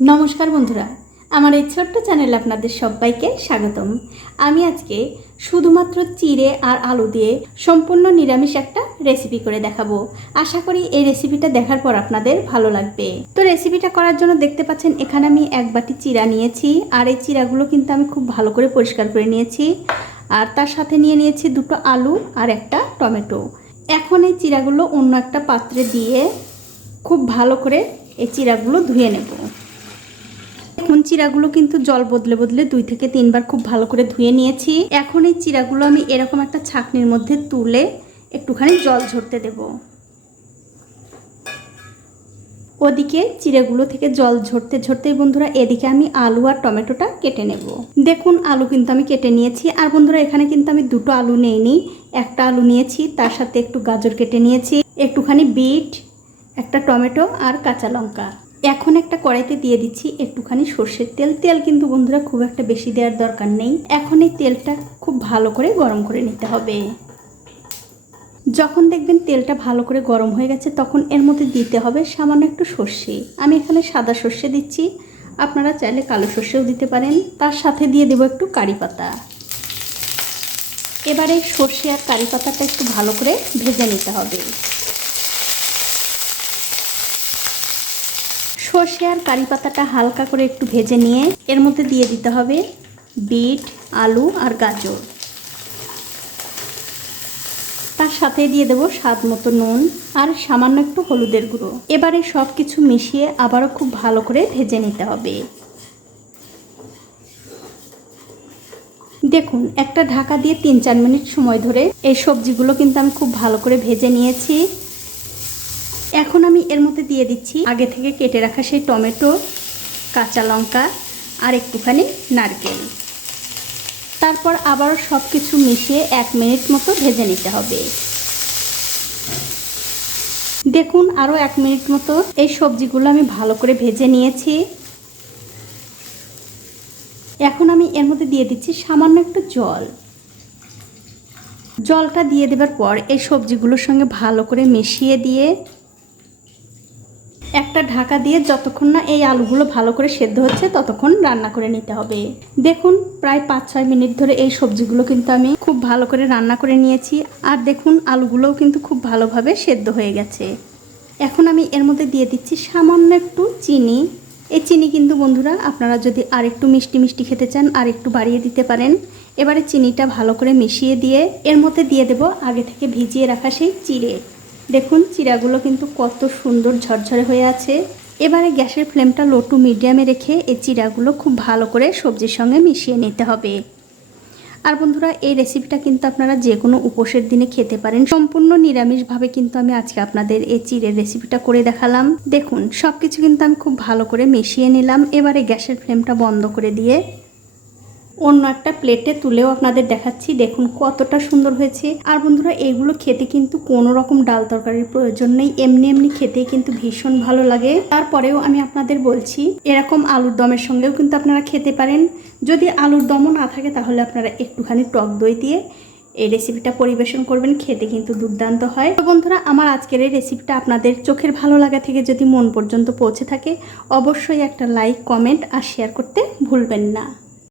নমস্কার বন্ধুরা, আমার এই ছোট্ট চ্যানেলে আপনাদের সবাইকে স্বাগতম। আমি আজকে শুধুমাত্র চিড়ে আর আলু দিয়ে সম্পূর্ণ নিরামিষ একটা রেসিপি করে দেখাবো। আশা করি এই রেসিপিটা দেখার পর আপনাদের ভালো লাগবে। তো রেসিপিটা করার জন্য দেখতে পাচ্ছেন, এখানে আমি এক বাটি চিড়া নিয়েছি, আর এই চিড়াগুলো কিন্তু আমি খুব ভালো করে পরিষ্কার করে নিয়েছি। আর তার সাথে নিয়ে নিয়েছি দুটো আলু আর একটা টমেটো। এখন এই চিড়াগুলো অন্য একটা পাত্রে দিয়ে খুব ভালো করে এই চিড়াগুলো ধুয়ে নেব। চিরাগুলো কিন্তু জল বদলে বদলে দুই থেকে তিনবার খুব ভালো করে ধুয়ে নিয়েছি। এখন এই চিরাগুলো আমি এরকম একটা ছাকনির মধ্যে তুলে একটুখানি জল ঝরতে দেব। ওদিকে চিড়েগুলো থেকে জল ঝরতে ঝরতেই বন্ধুরা এদিকে আমি আলু আর টমেটোটা কেটে নেব। দেখুন, আলু কিন্তু আমি কেটে নিয়েছি। আর বন্ধুরা, এখানে কিন্তু আমি দুটো আলু নেইনি। একটা আলু নিয়েছি, তার সাথে একটু গাজর কেটে নিয়েছি। একটুখানি বিট, একটা টমেটো আর কাঁচা লঙ্কা। এখন একটা কড়াইতে দিয়ে দিচ্ছি একটুখানি সর্ষের তেল। তেল কিন্তু বন্ধুরা খুব একটা বেশি দেওয়ার দরকার নেই। এখন এই তেলটা খুব ভালো করে গরম করে নিতে হবে। যখন দেখবেন তেলটা ভালো করে গরম হয়ে গেছে, তখন এর মধ্যে দিতে হবে সামান্য একটু সর্ষে। আমি এখানে সাদা সর্ষে দিচ্ছি। আপনারা চাইলে কালো সর্ষেও দিতে পারেন। তার সাথে দিয়ে দেবো একটু কারি পাতা। এবারে সর্ষে আর কারি পাতাটা একটু ভালো করে ভেজে নিতে হবে। সর্ষে আর কারি পাতাটা হালকা করে একটু ভেজে নিয়ে এর মধ্যে দিয়ে দিতে হবে বিট, আলু আর গাজর। তার সাথে দিয়ে দেবো স্বাদ মতো নুন আর সামান্য একটু হলুদের গুঁড়ো। এবারে সব কিছু মিশিয়ে আবারও খুব ভালো করে ভেজে নিতে হবে। দেখুন, একটা ঢাকা দিয়ে তিন চার মিনিট সময় ধরে এই সবজিগুলো কিন্তু আমি খুব ভালো করে ভেজে নিয়েছি। এখন আমি এর মধ্যে দিয়ে দিচ্ছি আগে থেকে কেটে রাখা সেই টমেটো, কাঁচা লঙ্কা আর একটুখানি নারকেল। তারপর আবার সব কিছু মিশিয়ে এক মিনিট মতো ভেজে নিতে হবে। দেখুন, আরও এক মিনিট মতো এই সবজিগুলো আমি ভালো করে ভেজে নিয়েছি। এখন আমি এর মধ্যে দিয়ে দিচ্ছি সামান্য একটু জল। জলটা দিয়ে দেবার পর এই সবজিগুলোর সঙ্গে ভালো করে মিশিয়ে দিয়ে একটা ঢাকা দিয়ে যতক্ষণ না এই আলুগুলো ভালো করে সেদ্ধ হচ্ছে ততক্ষণ রান্না করে নিতে হবে। দেখুন, প্রায় পাঁচ ছয় মিনিট ধরে এই সবজিগুলো কিন্তু আমি খুব ভালো করে রান্না করে নিয়েছি আর দেখুন, আলুগুলোও কিন্তু খুব ভালোভাবে সেদ্ধ হয়ে গেছে। এখন আমি এর মধ্যে দিয়ে দিচ্ছি সামান্য একটু চিনি। এই চিনি কিন্তু বন্ধুরা, আপনারা যদি আর একটু মিষ্টি মিষ্টি খেতে চান আর একটু বাড়িয়ে দিতে পারেন। এবারে চিনিটা ভালো করে মিশিয়ে দিয়ে এর মধ্যে দিয়ে দেব আগে থেকে ভিজিয়ে রাখা সেই চিড়ে। দেখুন, চিরাগুলো কিন্তু কত সুন্দর ঝরঝরে হয়ে আছে। এবারে গ্যাসের ফ্লেমটা লো টু মিডিয়ামে রেখে এই চিরাগুলো খুব ভালো করে সবজির সঙ্গে মিশিয়ে নিতে হবে। আর বন্ধুরা, এই রেসিপিটা কিন্তু আপনারা যে কোনো উপোসের দিনে খেতে পারেন। সম্পূর্ণ নিরামিষভাবে কিন্তু আমি আজকে আপনাদের এই চিড়ের রেসিপিটা করে দেখালাম। দেখুন সব কিছু কিন্তু আমি খুব ভালো করে মিশিয়ে নিলাম। এবারে গ্যাসের ফ্লেমটা বন্ধ করে দিয়ে অন্য একটা প্লেটে তুলেও আপনাদের দেখাচ্ছি। দেখুন কতটা সুন্দর হয়েছে। আর বন্ধুরা, এগুলো খেতে কিন্তু কোনো রকম ডাল তরকারির প্রয়োজন নেই। এমনি এমনি খেতে কিন্তু ভীষণ ভালো লাগে। তারপরেও আমি আপনাদের বলছি, এরকম আলুর দমের সঙ্গেও কিন্তু আপনারা খেতে পারেন। যদি আলুর দমও না থাকে, তাহলে আপনারা একটুখানি টক দই দিয়ে এই রেসিপিটা পরিবেশন করবেন। খেতে কিন্তু দুর্দান্ত হয়। তো বন্ধুরা, আমার আজকের এই রেসিপিটা আপনাদের চোখের ভালো লাগা থেকে যদি মন পর্যন্ত পৌঁছে থাকে, অবশ্যই একটা লাইক কমেন্ট আর শেয়ার করতে ভুলবেন না।